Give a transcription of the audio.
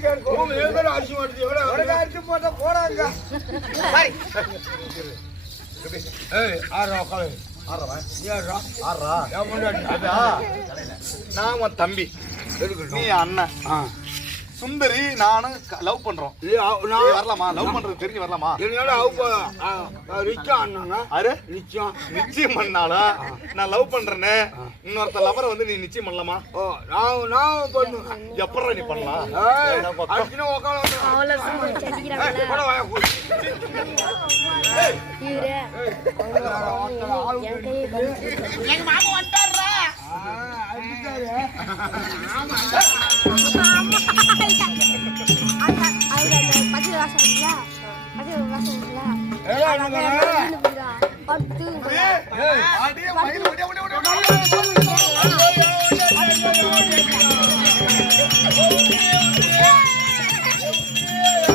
அரிசி மாட்டுது அரிசி போட்டா போறாங்க நான் உன் தம்பி நீ அண்ணன் சுந்தரி நானும் லவ் பண்றோம். வரலாமா? லவ் பண்றது தெரிஞ்சு வரலாமா? நிச்சயம் பண்ணாலும் நான் லவ் பண்றேன்னு இன்னொருத்த லவரை வந்து நீ நிச்சயம் பண்ணலாமா? எப்படா நீ பண்ணலாம்? எங்க மாமா வந்துட்டாரா? பத்து